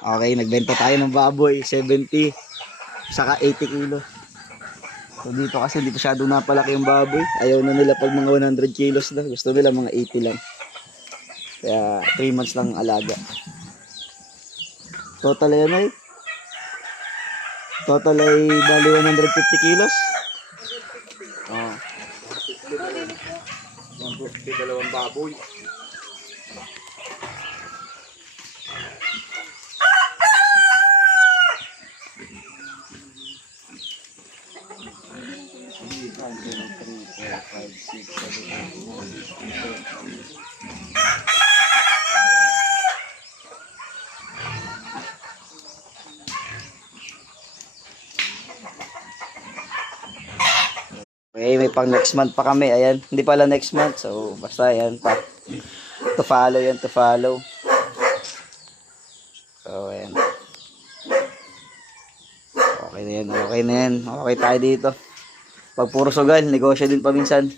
Okay, nagbenta tayo ng baboy, 70, saka 80 kilo. So dito kasi hindi masyado napalaki yung baboy. Ayaw na nila pag mga 100 kilos na. Gusto nila mga 80 lang. Kaya 3 months lang ang alaga. Total yan ay. Total ay bali 150 kilos. Oh. Dalawang baboy. Okay, may pang next month pa kami. Ayan, hindi pala next month. So, basta ayan pa. To follow yan, to follow. So, ayan. Okay na yan, okay na yan. Okay tayo dito. Pag puro sugal, negosyo din paminsan.